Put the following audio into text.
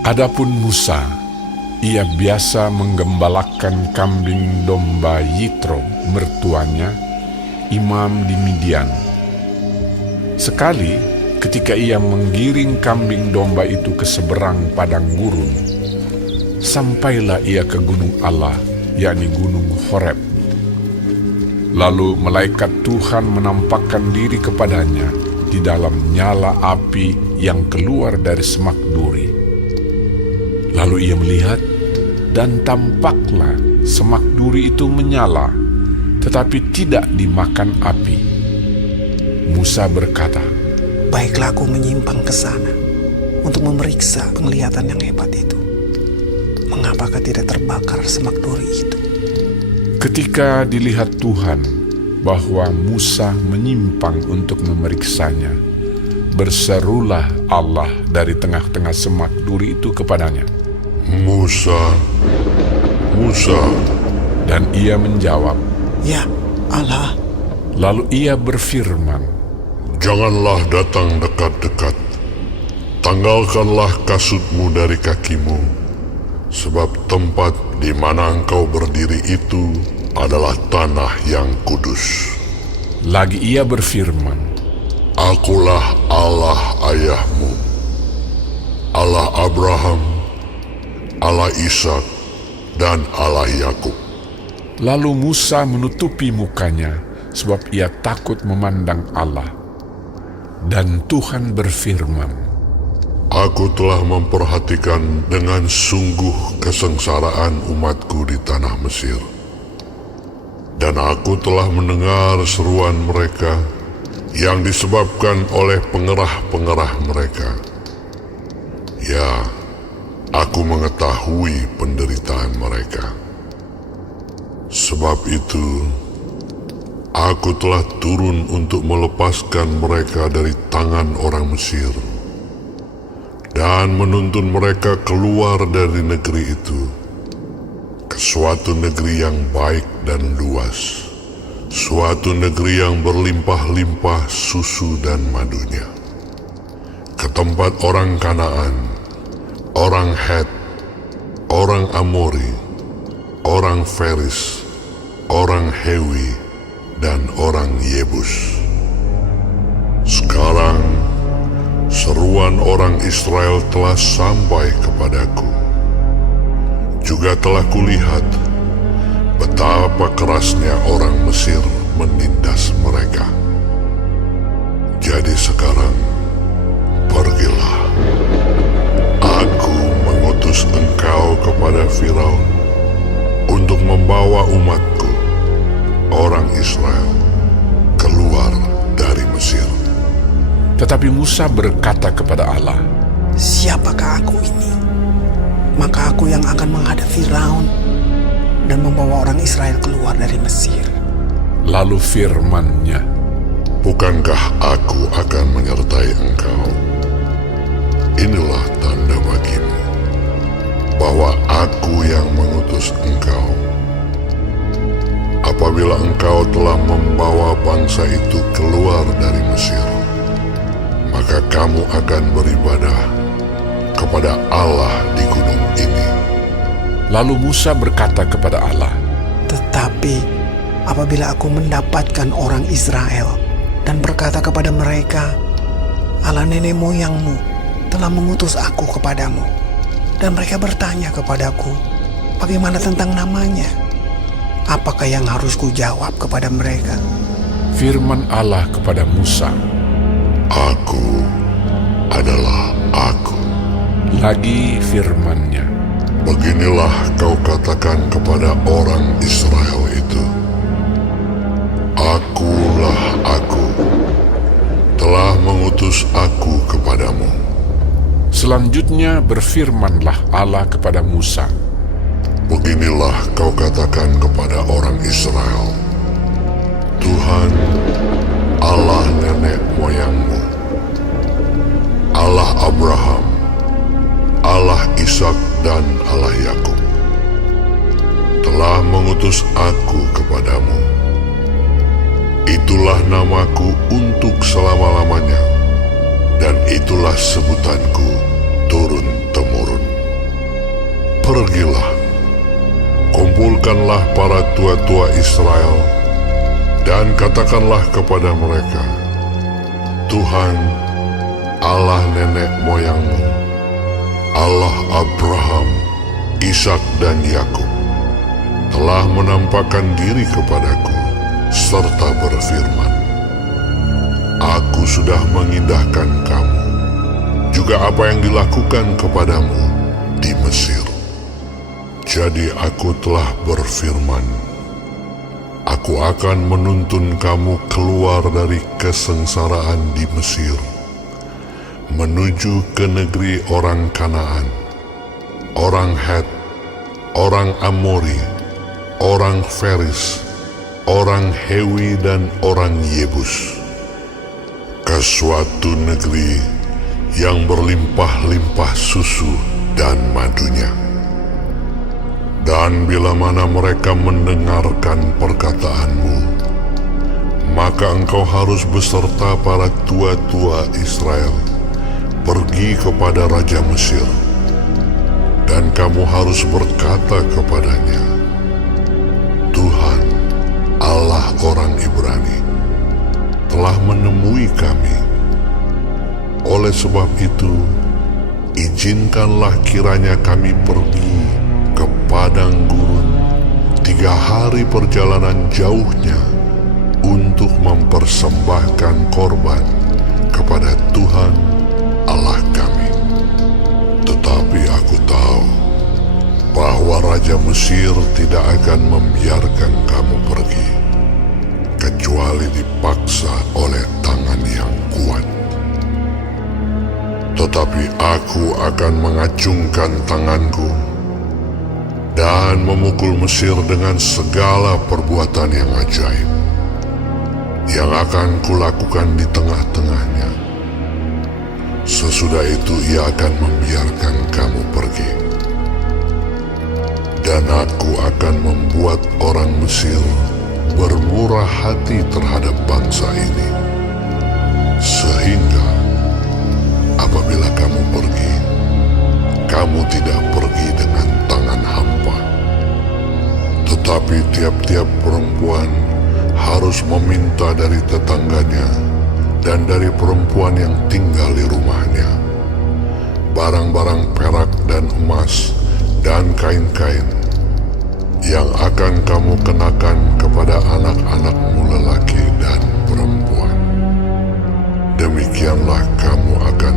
Adapun Musa, ia biasa menggembalakan kambing domba Yitro, mertuanya, imam di Midian. Sekali, ketika ia menggiring kambing domba itu ke seberang padang gurun, sampailah ia ke gunung Allah, yakni gunung Horeb. Lalu malaikat Tuhan menampakkan diri kepadanya di dalam nyala api yang keluar dari semak duri. Lalu ia melihat, dan tampaklah semak duri itu menyala, tetapi tidak dimakan api. Musa berkata, "Baiklah aku menyimpang ke sana untuk memeriksa penglihatan yang hebat itu. Mengapakah tidak terbakar semak duri itu?" Ketika dilihat Tuhan bahwa Musa menyimpang untuk memeriksanya, berserulah Allah dari tengah-tengah semak duri itu kepadanya, Musa, Musa. dan ia menjawab, "Ya, Allah." lalu ia berfirman, Janganlah datang dekat-dekat. Tanggalkanlah kasutmu dari kakimu, sebab tempat di mana engkau berdiri itu adalah tanah yang kudus. lagi ia berfirman, Akulah Allah ayahmu, Allah Abraham, Allah Ishak, dan Allah Yakub. Lalu Musa menutupi mukanya, sebab ia takut memandang Allah. Dan Tuhan berfirman, Aku telah memperhatikan dengan sungguh kesengsaraan umatku di tanah Mesir. Dan aku telah mendengar seruan mereka yang disebabkan oleh pengerah-pengerah mereka. Ya, aku mengetahui penderitaan mereka. Sebab itu, aku telah turun untuk melepaskan mereka dari tangan orang Mesir dan menuntun mereka keluar dari negeri itu ke suatu negeri yang baik dan luas, suatu negeri yang berlimpah-limpah susu dan madunya, ke tempat orang Kanaan, orang Het, orang Amori, orang Feris, orang Hewi, dan orang Yebus. Sekarang, seruan orang Israel telah sampai kepadaku. Juga telah kulihat betapa kerasnya orang Mesir menindas mereka. Jadi sekarang, pergilah. Aku mengutus engkau kepada Firaun untuk membawa umatku, orang Israel, keluar dari Mesir. tetapi Musa berkata kepada Allah, "Siapakah aku ini? Maka aku yang akan menghadap Firaun dan membawa orang Israel keluar dari Mesir." lalu firman-Nya, Bukankah aku akan menyertai engkau? Inilah tanda bagimu bahwa aku yang mengutus engkau. Apabila engkau telah membawa bangsa itu keluar dari Mesir, maka kamu akan beribadah kepada Allah di gunung ini. Lalu Musa berkata kepada Allah, "Tetapi apabila aku mendapatkan orang Israel dan berkata kepada mereka, Allah nenek moyangmu telah mengutus aku kepadamu, dan mereka bertanya kepadaku, bagaimana tentang namanya? Apakah yang harus kujawab kepada mereka?" firman Allah kepada Musa, Aku adalah aku. lagi firman-Nya, Beginilah kau katakan kepada orang Israel itu, Akulah aku, telah mengutus aku kepadamu. Selanjutnya berfirmanlah Allah kepada Musa, Beginilah kau katakan kepada orang Israel, Tuhan, Allah nenek moyangmu, Allah Abraham, Allah Ishak dan Allah Yakub, telah mengutus aku kepadamu. Itulah namaku untuk selama-lamanya, dan itulah sebutanku turun-temurun. Pergilah, kumpulkanlah para tua-tua Israel, dan katakanlah kepada mereka, Tuhan, Allah nenek moyangmu, Allah Abraham, Ishak dan Yakub, telah menampakkan diri kepadaku, serta berfirman, Aku sudah mengindahkan kamu, juga apa yang dilakukan kepadamu di Mesir. Jadi aku telah berfirman, Aku akan menuntun kamu keluar dari kesengsaraan di Mesir, menuju ke negeri orang Kanaan, orang Het, orang Amori, orang Feris, orang Hewi dan orang Yebus, ke suatu negeri yang berlimpah-limpah susu dan madunya. Dan bila mana mereka mendengarkan perkataanmu, maka engkau harus beserta para tua-tua Israel pergi kepada Raja Mesir, dan kamu harus berkata kepadanya, Tuhan, Allah orang Ibrani, telah menemui kami. Oleh sebab itu, izinkanlah kiranya kami pergi ke padang gurun 3 hari perjalanan jauhnya untuk mempersembahkan korban kepada Tuhan Allah kami. Tetapi aku tahu bahwa Raja Mesir tidak akan membiarkan kamu pergi, kecuali dipaksa oleh tangan yang kuat. Tetapi aku akan mengacungkan tanganku dan memukul Mesir dengan segala perbuatan yang ajaib yang akan kulakukan di tengah-tengahnya. Sesudah itu ia akan membiarkan kamu pergi. Dan aku akan membuat orang Mesir bermurah hati terhadap bangsa ini, sehingga apabila kamu pergi, kamu tidak pergi dengan tangan hampa. Tetapi tiap-tiap perempuan harus meminta dari tetangganya dan dari perempuan yang tinggal di rumahnya barang-barang perak dan emas dan kain-kain yang akan kamu kenakan kepada anak-anakmu lelaki dan perempuan. Demikianlah kamu akan